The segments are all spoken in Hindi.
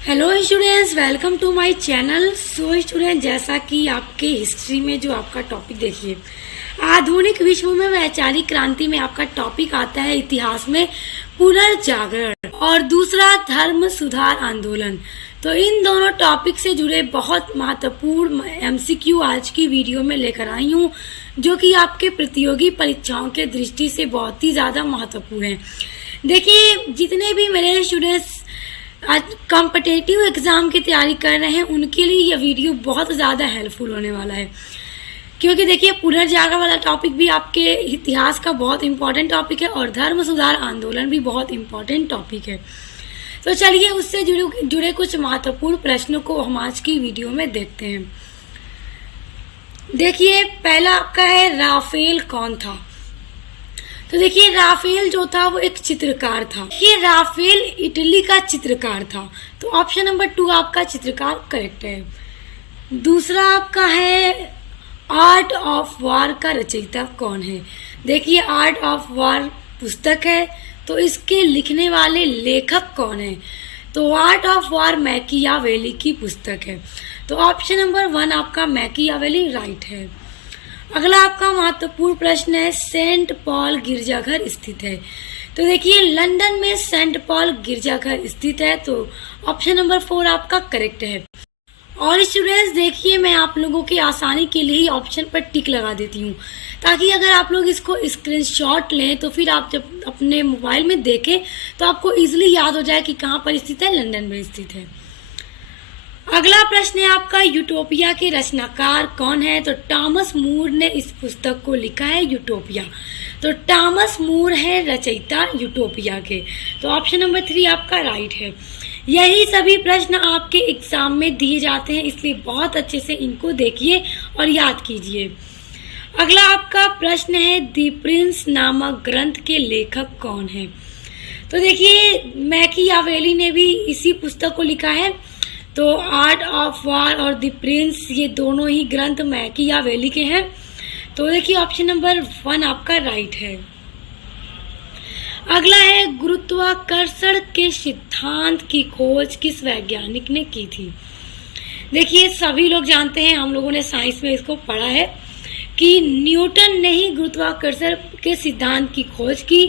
Hello students, welcome to my channel. So student, जैसा कि आपके हिस्ट्री में जो आपका टॉपिक देखिए, आधुनिक विश्व में वैचारिक क्रांति में आपका टॉपिक आता है इतिहास में पुनर्जागरण और दूसरा धर्म सुधार आंदोलन। तो इन दोनों टॉपिक से जुड़े बहुत महत्वपूर्ण एमसीक्यू आज की वीडियो में लेकर आई हूँ, जो कि आपके प्रतियोगी परीक्षाओं के दृष्टि से बहुत ही ज़्यादा महत्वपूर्ण है। देखिए, जितने भी मेरे स्टूडेंट्स आज कॉम्पिटिटिव एग्ज़ाम की तैयारी कर रहे हैं, उनके लिए यह वीडियो बहुत ज़्यादा हेल्पफुल होने वाला है, क्योंकि देखिए पुनर्जागरण वाला टॉपिक भी आपके इतिहास का बहुत इंपॉर्टेंट टॉपिक है और धर्म सुधार आंदोलन भी बहुत इंपॉर्टेंट टॉपिक है। तो चलिए उससे जुड़े कुछ महत्वपूर्ण प्रश्नों को हम आज की वीडियो में देखते हैं। देखिए, पहला आपका है राफेल कौन था। तो देखिए, राफेल जो था वो एक चित्रकार था। ये राफेल इटली का चित्रकार था। तो ऑप्शन नंबर 2 आपका चित्रकार करेक्ट है। दूसरा आपका है आर्ट ऑफ वार का रचयिता कौन है। देखिए, आर्ट ऑफ वार पुस्तक है, तो इसके लिखने वाले लेखक कौन है। तो आर्ट ऑफ वार मैकियावेली की पुस्तक है। तो ऑप्शन नंबर 1 आपका मैकियावेली राइट है। अगला आपका महत्वपूर्ण प्रश्न है, सेंट पॉल गिरजाघर स्थित है। तो देखिए, लंदन में सेंट पॉल गिरजाघर स्थित है। तो ऑप्शन नंबर 4 आपका करेक्ट है। और स्टूडेंट्स देखिए, मैं आप लोगों की आसानी के लिए ही ऑप्शन पर टिक लगा देती हूँ, ताकि अगर आप लोग इसको स्क्रीनशॉट लें तो फिर आप जब अपने मोबाइल में देखें तो आपको इजीली याद हो जाए कि कहाँ पर स्थित है, लंदन में स्थित है। अगला प्रश्न है आपका, यूटोपिया के रचनाकार कौन है। तो टॉमस मूर ने इस पुस्तक को लिखा है, यूटोपिया। तो टॉमस मूर है रचयिता यूटोपिया के। तो ऑप्शन नंबर 3 आपका राइट है। यही सभी प्रश्न आपके एग्जाम में दिए जाते हैं, इसलिए बहुत अच्छे से इनको देखिए और याद कीजिए। अगला आपका प्रश्न है, द प्रिंस नामक ग्रंथ के लेखक कौन है। तो देखिए, मैकियावेली ने भी इसी पुस्तक को लिखा है। तो आर्ट ऑफ वार और द प्रिंस, ये दोनों ही ग्रंथ मैकियावेली के हैं। तो देखिए, ऑप्शन नंबर 1 आपका राइट है। अगला है, गुरुत्वाकर्षण के सिद्धांत की खोज किस वैज्ञानिक ने की थी। देखिए, सभी लोग जानते हैं, हम लोगों ने साइंस में इसको पढ़ा है कि न्यूटन ने ही गुरुत्वाकर्षण के सिद्धांत की खोज की।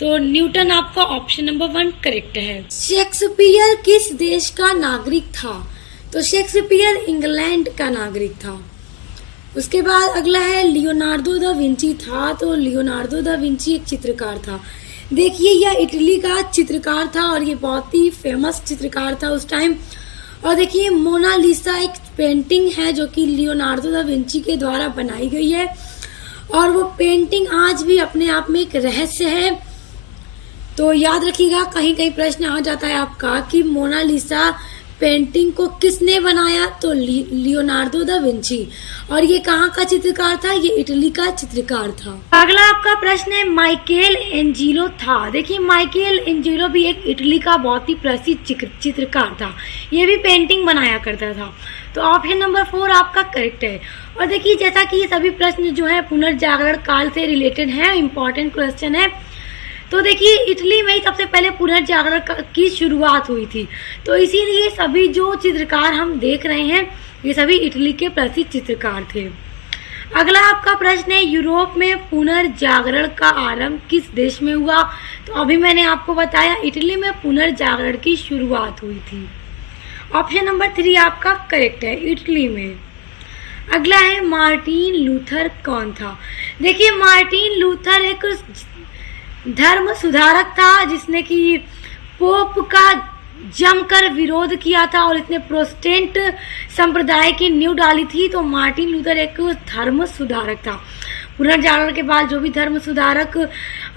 तो न्यूटन आपका ऑप्शन नंबर 1 करेक्ट है। शेक्सपियर किस देश का नागरिक था। तो शेक्सपियर इंग्लैंड का नागरिक था। उसके बाद अगला है, लियोनार्डो दा विंची था। तो लियोनार्डो दा विंची एक चित्रकार था। देखिए, यह इटली का चित्रकार था और ये बहुत ही फेमस चित्रकार था उस टाइम। और देखिए, मोनालिसा एक पेंटिंग है जो कि लियोनार्डो दा विंची के द्वारा बनाई गई है, और वो पेंटिंग आज भी अपने आप में एक रहस्य है। तो याद रखिएगा, कहीं कहीं प्रश्न आ जाता है आपका कि मोनालिसा पेंटिंग को किसने बनाया। तो लियोनार्डो दा विंची। और ये कहाँ का चित्रकार था, ये इटली का चित्रकार था। अगला आपका प्रश्न है, माइकेल एंजेलो था। देखिए, माइकेल एंजेलो भी एक इटली का बहुत ही प्रसिद्ध चित्रकार था। ये भी पेंटिंग बनाया करता था। तो ऑप्शन नंबर 4 आपका करेक्ट है। और देखिए, जैसा कि ये सभी प्रश्न जो है पुनर्जागरण काल से रिलेटेड है, इम्पोर्टेंट क्वेश्चन है। तो देखिए, इटली में ही सबसे पहले पुनर्जागरण की शुरुआत हुई थी। तो इसीलिए सभी जो चित्रकार हम देख रहे हैं, ये सभी इटली के प्रसिद्ध चित्रकार थे। अगला आपका प्रश्न है, यूरोप में पुनर्जागरण का आरंभ किस देश में हुआ। तो अभी मैंने आपको बताया, इटली में पुनर्जागरण की शुरुआत हुई थी। ऑप्शन नंबर 3 आपका करेक्ट है, इटली में। अगला है, मार्टिन लूथर कौन था। देखिए, मार्टिन लूथर एक धर्म सुधारक था, जिसने कि पोप का जमकर विरोध किया था और इसने प्रोटेस्टेंट संप्रदाय की नींव डाली थी। तो मार्टिन लूथर एक धर्म सुधारक था। पुनर्जागरण के बाद जो भी धर्म सुधारक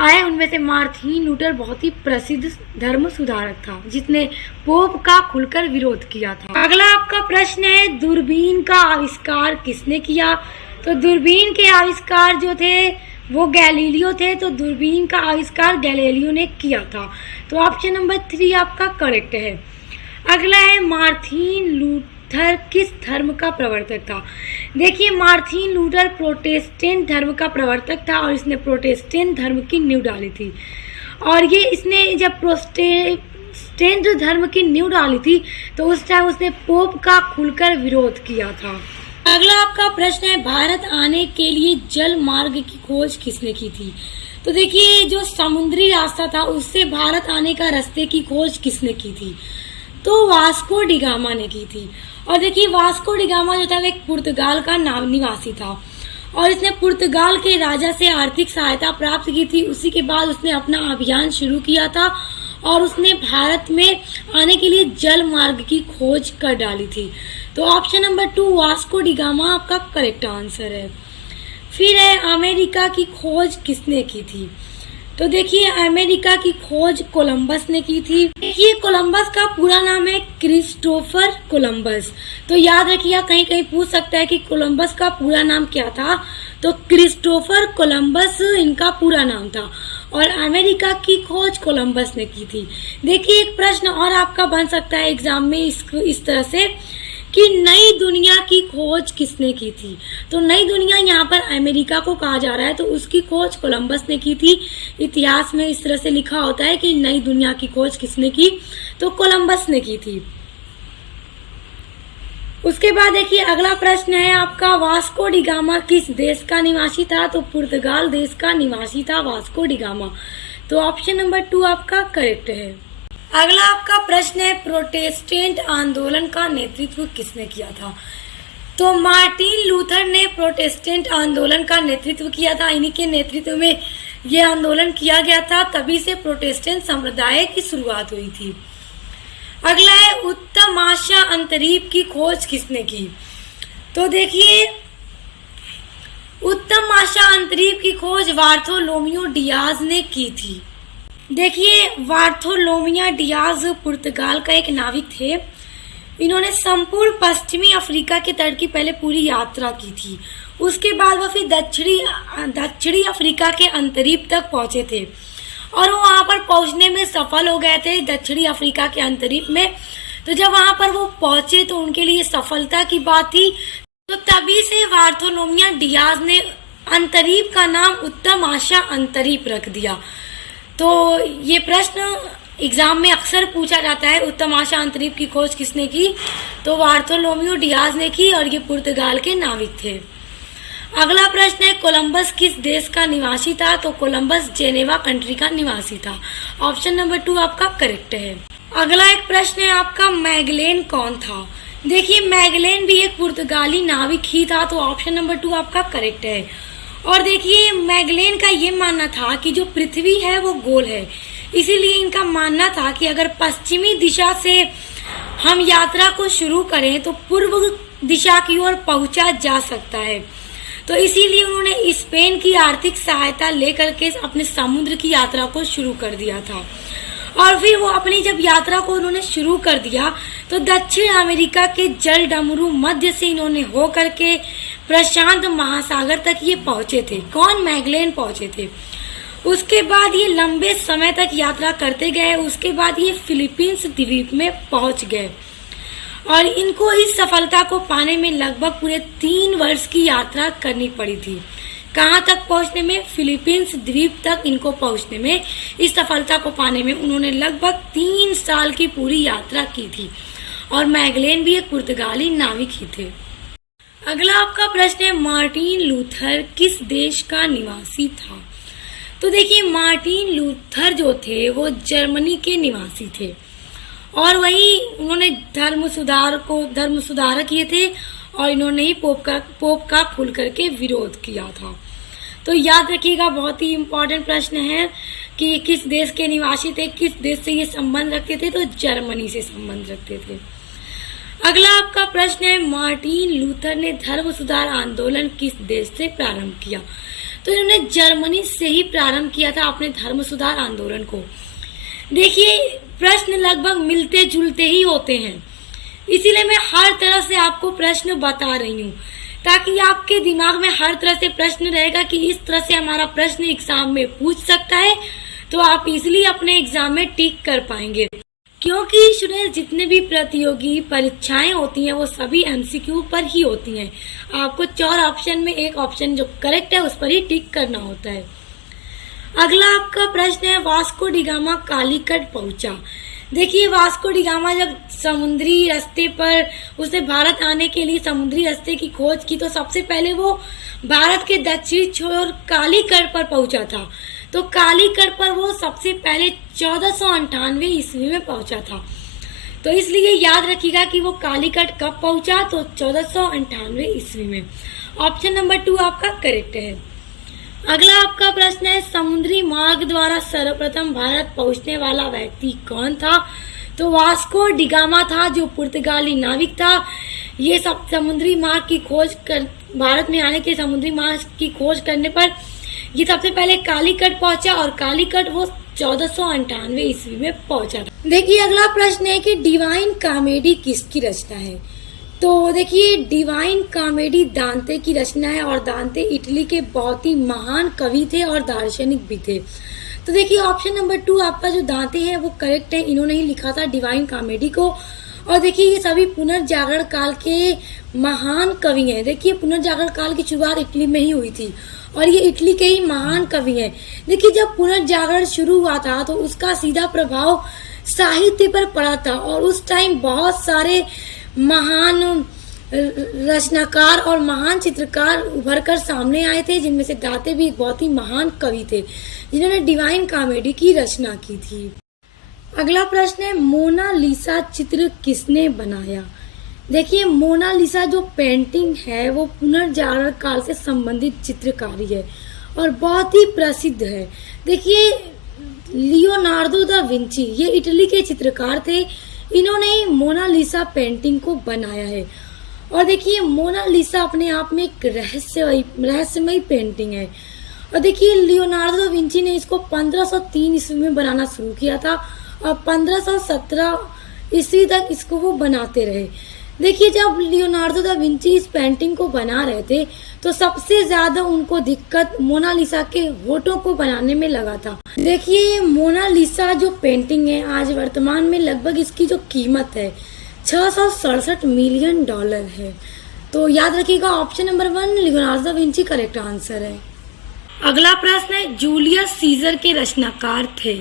आए, उनमें से मार्टिन लूथर बहुत ही प्रसिद्ध धर्म सुधारक था, जिसने पोप का खुलकर विरोध किया था। अगला आपका प्रश्न है, दूरबीन का आविष्कार किसने किया। तो दूरबीन के आविष्कार जो थे वो गैलीलियो थे। तो दूरबीन का आविष्कार गैलीलियो ने किया था। तो ऑप्शन नंबर 3 आपका करेक्ट है। अगला है, मार्टिन लूथर किस धर्म का प्रवर्तक था। देखिए, मार्टिन लूथर प्रोटेस्टेंट धर्म का प्रवर्तक था और इसने प्रोटेस्टेंट धर्म की नींव डाली थी। और ये इसने जब प्रोटेस्टेंट धर्म की नींव डाली थी, तो उस टाइम उसने पोप का खुलकर विरोध किया था। अगला आपका प्रश्न है, भारत आने के लिए जल मार्ग की खोज किसने की थी? तो देखिए, जो समुद्री रास्ता था उससे भारत आने का रास्ते की खोज किसने की थी? तो वास्को डी गामा ने की थी। और देखिए, वास्को डी गामा जो था वो एक पुर्तगाल का नाम निवासी था और इसने पुर्तगाल के राजा से आर्थिक सहायता प्राप्त की थी। उसी के बाद उसने अपना अभियान शुरू किया था और उसने भारत में आने के लिए जल मार्ग की खोज कर डाली थी। तो option number 2 Vasco D gamma आपका करेक्ट आंसर है। फिर है, अमेरिका की खोज किसने की थी? तो देखिए, अमेरिका की खोज कोलंबस ने की थी। देखिए, कोलंबस का पूरा नाम है क्रिस्टोफर कोलंबस। तो याद रखिए, कहीं कहीं पूछ सकता है कि कोलंबस का पूरा नाम क्या था। तो क्रिस्टोफर कोलंबस इनका पूरा नाम था और अमेरिका की खोज कोलंबस ने की थी। देखिए, एक प्रश्न और आपका बन सकता है एग्जाम में इस तरह से कि नई दुनिया की खोज किसने की थी? तो नई दुनिया यहाँ पर अमेरिका को कहा जा रहा है, तो उसकी खोज कोलंबस ने की थी। इतिहास में इस तरह से लिखा होता है कि नई दुनिया की खोज किसने की? तो कोलंबस ने की थी। उसके बाद देखिए, अगला प्रश्न है आपका, वास्को डी गामा किस देश का निवासी था? तो पुर्तगाल देश का निवासी था वास्को डी गामा। तो ऑप्शन नंबर 2 आपका करेक्ट है। अगला आपका प्रश्न है, प्रोटेस्टेंट आंदोलन का नेतृत्व किसने किया था? तो मार्टिन लूथर ने प्रोटेस्टेंट आंदोलन का नेतृत्व किया था। इन्हीं के नेतृत्व में यह आंदोलन किया गया था, तभी से प्रोटेस्टेंट संप्रदाय की शुरुआत हुई थी। अगला है, उत्तम आशा अंतरीप की खोज किसने की? तो देखिए, उत्तम आशा अंतरीप की खोज बार्थोलोमियो डियाज ने की थी। देखिए, बार्थोलोमियो डियाज पुर्तगाल का एक नाविक थे। इन्होंने संपूर्ण पश्चिमी अफ्रीका के तट की पहले पूरी यात्रा की थी। उसके बाद वह फिर दक्षिणी अफ्रीका के अंतरीप तक पहुंचे थे और वो वहां पर पहुंचने में सफल हो गए थे, दक्षिणी अफ्रीका के अंतरीप में। तो जब वहां पर वो पहुंचे तो उनके लिए सफलता की बात थी। तो तभी से बार्थोलोमियो डियाज ने अंतरीप का नाम उत्तम आशा अंतरीप रख दिया। तो ये प्रश्न एग्जाम में अक्सर पूछा जाता है, उत्तम आशा अंतरीप की खोज किसने की? तो बार्थोलोमियो डियाज ने की और ये पुर्तगाल के नाविक थे। अगला प्रश्न है, कोलंबस किस देश का निवासी था? तो कोलंबस जेनेवा कंट्री का निवासी था। ऑप्शन नंबर 2 आपका करेक्ट है। अगला एक प्रश्न है आपका, मैगलेन कौन था? देखिए, मैगलेन भी एक पुर्तगाली नाविक ही था। तो ऑप्शन नंबर 2 आपका करेक्ट है। और देखिए, मैगलेन का ये मानना था कि जो पृथ्वी है वो गोल है, इसीलिए इनका मानना था कि अगर पश्चिमी दिशा से हम यात्रा को शुरू करें तो पूर्व दिशा की ओर पहुंचा जा सकता है। तो इसीलिए उन्होंने स्पेन की आर्थिक सहायता लेकर के अपने समुद्र की यात्रा को शुरू कर दिया था। और फिर वो अपनी जब यात्रा को उन्होंने शुरू कर दिया तो दक्षिण अमेरिका के जल डमरू मध्य से इन्होंने हो करके प्रशांत महासागर तक ये पहुंचे थे। कौन? मैगलेन पहुंचे थे। उसके बाद ये लंबे समय तक यात्रा करते गए। उसके बाद ये फिलीपींस द्वीप में पहुंच गए और इनको इस सफलता को पाने में लगभग पूरे 3 वर्ष की यात्रा करनी पड़ी थी। कहाँ तक पहुंचने में? फिलीपींस द्वीप तक इनको पहुंचने में, इस सफलता को पाने में उन्होंने लगभग 3 साल की पूरी यात्रा की थी। और मैगलेन भी एक पुर्तगाली नाविक ही थे। अगला आपका प्रश्न है, मार्टिन लूथर किस देश का निवासी था? तो देखिए, मार्टिन लूथर जो थे वो जर्मनी के निवासी थे और वही उन्होंने धर्म सुधारक किए थे और इन्होंने ही पोप का खुल करके विरोध किया था। तो याद रखिएगा, बहुत ही इम्पोर्टेंट प्रश्न है कि किस देश के निवासी थे, किस देश से ये संबंध रखते थे? तो जर्मनी से संबंध रखते थे। अगला आपका प्रश्न है, मार्टिन लूथर ने धर्म सुधार आंदोलन किस देश से प्रारंभ किया? तो इन्होंने जर्मनी से ही प्रारंभ किया था अपने धर्म सुधार आंदोलन को। देखिए, प्रश्न लगभग मिलते जुलते ही होते हैं, इसीलिए मैं हर तरह से आपको प्रश्न बता रही हूँ ताकि आपके दिमाग में हर तरह से प्रश्न रहेगा कि इस तरह से हमारा प्रश्न एग्जाम में पूछ सकता है, तो आप इजीली अपने एग्जाम में टिक कर पाएंगे। क्योंकि स्टूडेंट्स, जितने भी प्रतियोगी परीक्षाएं होती हैं वो सभी एमसीक्यू पर ही होती हैं। आपको 4 ऑप्शन में एक ऑप्शन जो करेक्ट है उस पर ही टिक करना होता है। अगला आपका प्रश्न है, वास्को डी गामा कालीकट पहुंचा। देखिए वास्को डी गामा जब समुद्री रास्ते पर उसने भारत आने के लिए समुद्री रास्ते की खोज की तो सबसे पहले वो भारत के दक्षिणी छोर कालीकट पर पहुंचा था। तो कालीकट पर वो सबसे पहले 1498 ईस्वी में पहुंचा था। तो इसलिए याद रखिएगा कि वो कालीकट कब पहुंचा, तो 1498 ईस्वी में। ऑप्शन नंबर 2 आपका करेक्ट है। अगला आपका प्रश्न है, समुद्री मार्ग द्वारा सर्वप्रथम भारत पहुंचने वाला व्यक्ति कौन था? तो वास्को डी गामा था, जो पुर्तगाली नाविक था। ये सब समुद्री मार्ग की खोज कर भारत में आने के समुद्री मार्ग की खोज करने पर ये सबसे पहले कालीकट पहुंचा और कालीकट वो 1498 ईस्वी में पहुंचा। देखिए अगला प्रश्न है कि डिवाइन कॉमेडी किसकी रचना है? तो देखिए डिवाइन कॉमेडी दांते की रचना है और दांते इटली के बहुत ही महान कवि थे और दार्शनिक भी थे। तो देखिए ऑप्शन नंबर 2 आपका जो दांते हैं वो करेक्ट है। इन्होंने ही लिखा था डिवाइन कॉमेडी को। और देखिए ये सभी पुनर्जागरण काल के महान कवि हैं। देखिए पुनर्जागरण काल की शुरुआत इटली में ही हुई थी और ये इटली के ही महान कवि हैं। देखिए जब पुनर्जागरण शुरू हुआ था तो उसका सीधा प्रभाव साहित्य पर पड़ा था और उस टाइम बहुत सारे महान रचनाकार और महान चित्रकार उभर कर सामने आए थे, जिनमें से दांते भी एक बहुत ही महान कवि थे जिन्होंने डिवाइन कॉमेडी की रचना की थी। अगला प्रश्न है, मोनालिसा चित्र किसने बनाया? देखिए मोनालिसा जो पेंटिंग है वो पुनर्जागरण काल से संबंधित चित्रकारी है और बहुत ही प्रसिद्ध है। देखिए लियोनार्डो दा विंची ये इटली के चित्रकार थे। इन्होंने ही मोनालिसा पेंटिंग को बनाया है। और देखिए मोनालिसा अपने आप में एक रहस्यमयी पेंटिंग है। और देखिए लियोनार्डो दा विंची ने इसको 1503 ईस्वी में बनाना शुरू किया था और 1517 ईस्वी तक इसको वो बनाते रहे। देखिए जब लियोनार्डो दा विंची इस पेंटिंग को बना रहे थे तो सबसे ज्यादा उनको दिक्कत मोनालिसा के होठों को बनाने में लगा था। देखिए मोनालिसा जो पेंटिंग है आज वर्तमान में लगभग इसकी जो कीमत है 667 मिलियन डॉलर है। तो याद रखिएगा option number 1 Leonardo da Vinci correct answer है। अगला प्रश्न है, जूलियस सीजर के रचनाकार थे?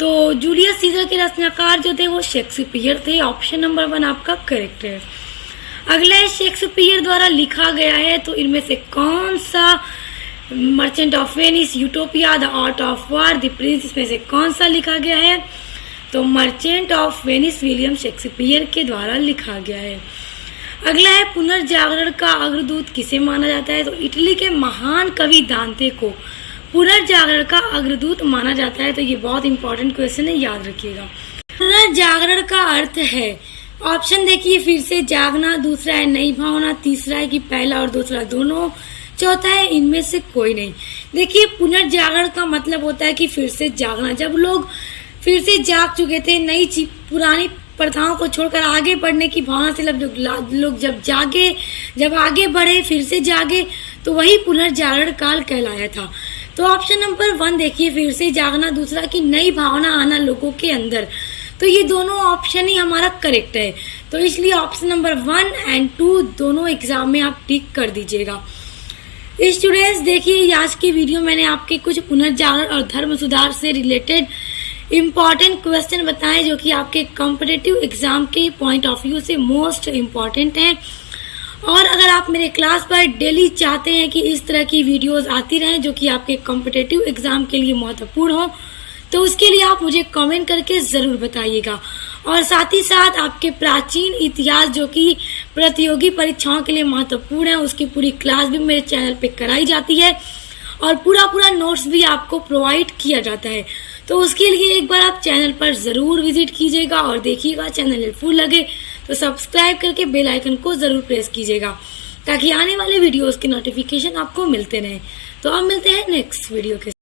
तो जूलियस सीजर के रचनाकार जो थे वो शेक्सपियर थे। ऑप्शन नंबर 1 आपका करेक्ट है। अगला शेक्सपियर द्वारा लिखा गया है तो इनमें से कौन सा merchant of Venice, utopia, the art of war, the Prince, इसमें से कौन सा लिखा गया है? तो merchant of Venice William Shakespeare के द्वारा लिखा गया है। अगला है, पुनर्जागरण का अग्रदूत किसे माना जाता है? तो इटली के महान कवि दांते को पुनर्जागरण का अग्रदूत माना जाता है। तो ये बहुत इंपॉर्टेंट क्वेश्चन है, याद रखिएगा। पुनर्जागरण का अर्थ है, ऑप्शन देखिए फिर से जागना, दूसरा है नई भावना, तीसरा है कि पहला और दूसरा दोनों, चौथा है इनमें से कोई नहीं। देखिए पुनर्जागरण का मतलब होता है कि फिर से जागना। जब लोग फिर से जाग चुके थे, नई पुरानी प्रथाओं को छोड़कर आगे बढ़ने की भावना से लोग जब आगे बढ़े, फिर से जागे, तो वही पुनर्जागरण काल कहलाया था। तो ऑप्शन नंबर 1 देखिए फिर से जागना, दूसरा कि नई भावना आना लोगों के अंदर। तो ये दोनों ऑप्शन ही हमारा करेक्ट है। तो इसलिए ऑप्शन नंबर 1 और 2 दोनों एग्जाम में आप टिक कर दीजिएगा। स्टूडेंट्स देखिए आज की वीडियो मैंने आपके कुछ पुनर्जागरण और धर्म सुधार से रिलेटेड इम्पॉर्टेंट क्वेश्चन बताएं जो कि आपके कॉम्पिटिटिव एग्जाम के पॉइंट ऑफ व्यू से मोस्ट इम्पॉर्टेंट हैं। और अगर आप मेरे क्लास पर डेली चाहते हैं कि इस तरह की वीडियोस आती रहें जो कि आपके कॉम्पिटिटिव एग्जाम के लिए महत्वपूर्ण हो, तो उसके लिए आप मुझे कमेंट करके ज़रूर बताइएगा। और साथ ही साथ आपके प्राचीन इतिहास जो कि प्रतियोगी परीक्षाओं के लिए महत्वपूर्ण है, उसकी पूरी क्लास भी मेरे चैनल पे कराई जाती है और पूरा नोट्स भी आपको प्रोवाइड किया जाता है। तो उसके लिए एक बार आप चैनल पर ज़रूर विजिट कीजिएगा और देखिएगा। चैनल हेल्पफुल लगे तो सब्सक्राइब करके बेल आइकन को ज़रूर प्रेस कीजिएगा ताकि आने वाले वीडियोस के नोटिफिकेशन आपको मिलते रहें। तो अब मिलते हैं नेक्स्ट वीडियो के